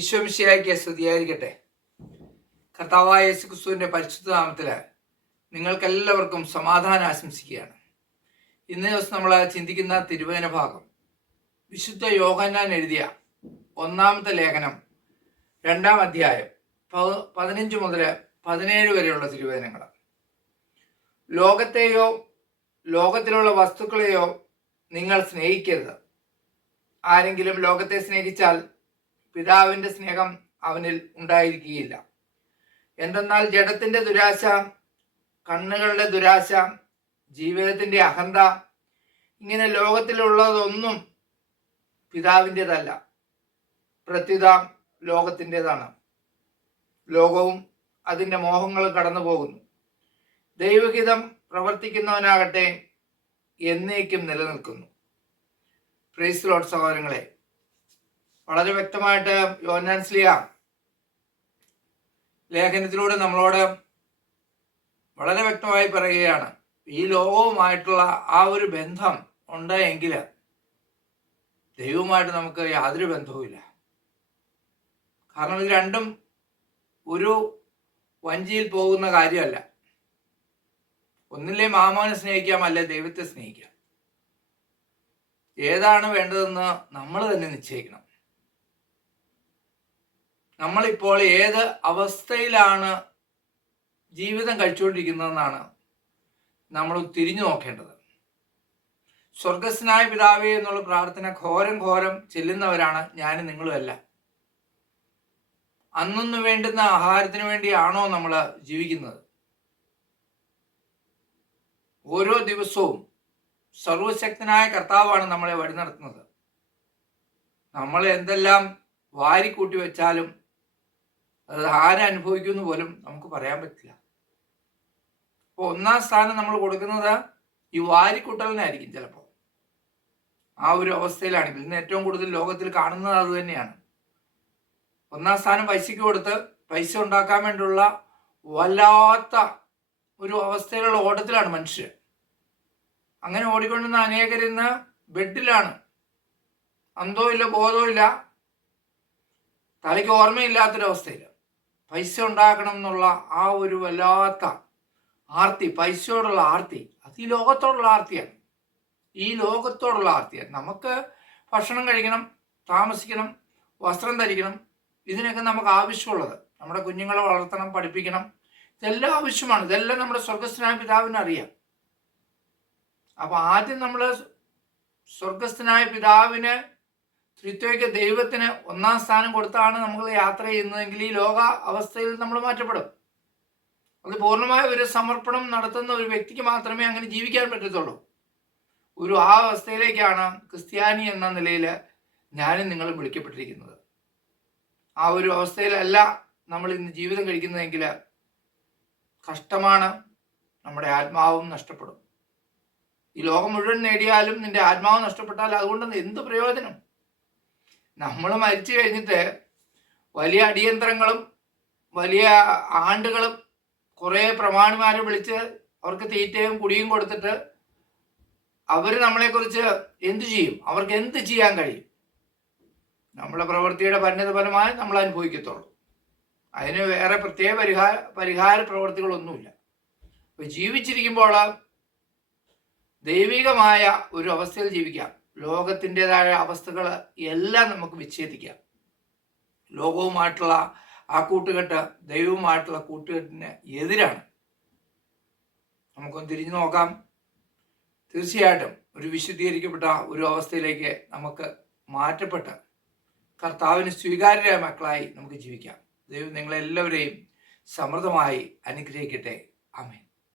ഈശോ മിശിഹായ്ക്ക് സ്തുതിയായിരിക്കട്ടെ. കർത്താവായ യേശുക്രിസ്തുവിന്റെ പരിശുദ്ധ നാമത്തില് നിങ്ങൾക്കെല്ലാവർക്കും സമാധാനം ആശംസിക്കുകയാണ്. ഇന്നേ ദിവസം നമ്മൾ ചിന്തിക്കുന്ന തിരുവചന ഭാഗം വിശുദ്ധ യോഹന്നാൻ എഴുതിയ 1-ാമത്തെ ലേഖനം 2-ാം അധ്യായം 15 മുതൽ 17 വരെയുള്ള തിരുവചനങ്ങൾ. ലോകത്തെയോ ലോകത്തിലുള്ള വസ്തുക്കളെയോ നിങ്ങൾ സ്നേഹിക്കരുത്. ആരെങ്കിലും ലോകത്തെ സ്നേഹിച്ചാൽ പിതാവിന്റെ സ്നേഹം അവനിൽ ഉണ്ടായിരിക്കുകയില്ല. എന്തെന്നാൽ ജഡത്തിന്റെ ദുരാശ, കണ്ണുകളുടെ ദുരാശ, ജീവിതത്തിന്റെ അഹന്ത, ഇങ്ങനെ ലോകത്തിലുള്ളതൊന്നും പിതാവിൻ്റെതല്ല, പ്രത്യുത ലോകത്തിൻ്റെതാണ്. ലോകവും അതിൻ്റെ മോഹങ്ങളും കടന്നു പോകുന്നു. ദൈവഹിതം പ്രവർത്തിക്കുന്നവനാകട്ടെ എന്നേക്കും നിലനിൽക്കുന്നു. Praise the Lord. സഹോദരങ്ങളെ, വളരെ വ്യക്തമായിട്ട് യോഹന്നാൻ ശ്ലീഹ ലേഖനത്തിലൂടെ നമ്മളോട് വളരെ വ്യക്തമായി പറയുകയാണ്, ഈ ലോകവുമായിട്ടുള്ള ആ ഒരു ബന്ധം ഉണ്ടെങ്കിൽ ദൈവവുമായിട്ട് നമുക്ക് യാതൊരു ബന്ധവുമില്ല. കാരണം ഇത് രണ്ടും ഒരു വഞ്ചിയിൽ പോകുന്ന കാര്യമല്ല. ഒന്നില്ലേ മാമോനെ സ്നേഹിക്കാം, അല്ലെ ദൈവത്തെ സ്നേഹിക്കാം. ഏതാണ് വേണ്ടതെന്ന് നമ്മൾ തന്നെ നിശ്ചയിക്കണം. നമ്മളിപ്പോൾ ഏത് അവസ്ഥയിലാണ് ജീവിതം കഴിച്ചുകൊണ്ടിരിക്കുന്നതെന്നാണ് നമ്മൾ തിരിഞ്ഞു നോക്കേണ്ടത്. സ്വർഗസ്നായ പിതാവേ എന്നുള്ള പ്രാർത്ഥന ഘോരം ചെല്ലുന്നവരാണ് ഞാനും നിങ്ങളും അല്ല. അന്നൊന്നു വേണ്ടുന്ന ആഹാരത്തിന് വേണ്ടിയാണോ നമ്മൾ ജീവിക്കുന്നത്? ഓരോ ദിവസവും സർവശക്തനായ കർത്താവാണ് നമ്മളെ വഴി നടത്തുന്നത്. നമ്മൾ എന്തെല്ലാം വാരിക്കൂട്ടി വെച്ചാലും അത് ആരനുഭവിക്കുമെന്ന് പോലും നമുക്ക് പറയാൻ പറ്റില്ല. അപ്പോൾ 1-ാം സ്ഥാനം നമ്മൾ കൊടുക്കുന്നത് ഈ വാരിക്കൂട്ടലിനായിരിക്കും. ചിലപ്പോൾ ആ ഒരു അവസ്ഥയിലാണെങ്കിൽ ഇന്ന് ഏറ്റവും കൂടുതൽ ലോകത്തിൽ കാണുന്നത് അത് തന്നെയാണ്. 1-ാം സ്ഥാനം പൈസയ്ക്ക് കൊടുത്ത് പൈസ ഉണ്ടാക്കാൻ വേണ്ടിയുള്ള വല്ലാത്ത ഒരു അവസ്ഥയിലുള്ള ഓട്ടത്തിലാണ് മനുഷ്യർ. അങ്ങനെ ഓടിക്കൊണ്ടുവന്ന അനേകരിന്ന് ബെഡിലാണ്. അന്തവും ഇല്ല, ബോധവും ഇല്ല, തലയ്ക്ക് ഓർമ്മയില്ലാത്തൊരവസ്ഥയിൽ പൈസ ഉണ്ടാക്കണം എന്നുള്ള ആ ഒരു വല്ലാത്ത ആർത്തി, പൈസയോടുള്ള ആർത്തി, അത് ഈ ലോകത്തോടുള്ള ആർത്തിയാണ്. ഈ ലോകത്തോടുള്ള ആർത്തിയാണ്. നമുക്ക് ഭക്ഷണം കഴിക്കണം, താമസിക്കണം, വസ്ത്രം ധരിക്കണം, ഇതിനൊക്കെ നമുക്ക് ആവശ്യമുള്ളത്. നമ്മുടെ കുഞ്ഞുങ്ങളെ വളർത്തണം, പഠിപ്പിക്കണം, ഇതെല്ലാം ആവശ്യമാണ്. ഇതെല്ലാം നമ്മുടെ സ്വർഗസ്ഥനായ പിതാവിന് അറിയാം. അപ്പൊ ആദ്യം നമ്മൾ സ്വർഗസ്ഥനായ പിതാവിന്, ത്രിത്വൈക ദൈവത്തിന് 1-ാം സ്ഥാനം കൊടുത്താണ് നമ്മൾ യാത്ര ചെയ്യുന്നതെങ്കിൽ ഈ ലോക അവസ്ഥയിൽ നമ്മൾ മാറ്റപ്പെടും. അത് പൂർണ്ണമായ ഒരു സമർപ്പണം നടത്തുന്ന ഒരു വ്യക്തിക്ക് മാത്രമേ അങ്ങനെ ജീവിക്കാൻ പറ്റത്തുള്ളൂ. ആ അവസ്ഥയിലേക്കാണ് ക്രിസ്ത്യാനി എന്ന നിലയിൽ ഞാനും നിങ്ങളും വിളിക്കപ്പെട്ടിരിക്കുന്നത്. ആ ഒരു അവസ്ഥയിലല്ല നമ്മൾ ഇന്ന് ജീവിതം കഴിക്കുന്നതെങ്കിൽ കഷ്ടമാണ്. നമ്മുടെ ആത്മാവും നഷ്ടപ്പെടും. ഈ ലോകം മുഴുവൻ നേടിയാലും നിന്റെ ആത്മാവ് നഷ്ടപ്പെട്ടാൽ അതുകൊണ്ട് എന്ത് പ്രയോജനം? നമ്മൾ മരിച്ചു കഴിഞ്ഞിട്ട് വലിയ അടിയന്തരങ്ങളും വലിയ ആണ്ടുകളും കുറേ പ്രമാണിമാരെ വിളിച്ച് അവർക്ക് തീറ്റയും കുടിയും കൊടുത്തിട്ട് അവർ നമ്മളെക്കുറിച്ച് എന്തു ചെയ്യും? അവർക്ക് എന്ത് ചെയ്യാൻ കഴിയും? നമ്മളെ പ്രവൃത്തിയുടെ പരിണിത ഫലമായി നമ്മൾ അനുഭവിക്കത്തുള്ളൂ. അതിന് വേറെ പ്രത്യേക പരിഹാര പ്രവൃത്തികളൊന്നുമില്ല. അപ്പൊ ജീവിച്ചിരിക്കുമ്പോൾ ദൈവികമായ ഒരു അവസ്ഥയിൽ ജീവിക്കാം. ലോകത്തിൻ്റെതായ അവസ്ഥകൾ എല്ലാം നമുക്ക് വിച്ഛേദിക്കാം. ലോകവുമായിട്ടുള്ള ആ കൂട്ടുകെട്ട് ദൈവവുമായിട്ടുള്ള കൂട്ടുകെട്ടിന് എതിരാണ്. നമുക്കൊന്ന് തിരിഞ്ഞു നോക്കാം. തീർച്ചയായിട്ടും ഒരു വിശുദ്ധീകരിക്കപ്പെട്ട ഒരു അവസ്ഥയിലേക്ക് നമുക്ക് മാറ്റപ്പെട്ട് കർത്താവിന് സ്വീകാര്യരായ മക്കളായി നമുക്ക് ജീവിക്കാം. ദൈവം നിങ്ങളെല്ലാവരെയും സമൃദ്ധമായി അനുഗ്രഹിക്കട്ടെ. ആമേൻ.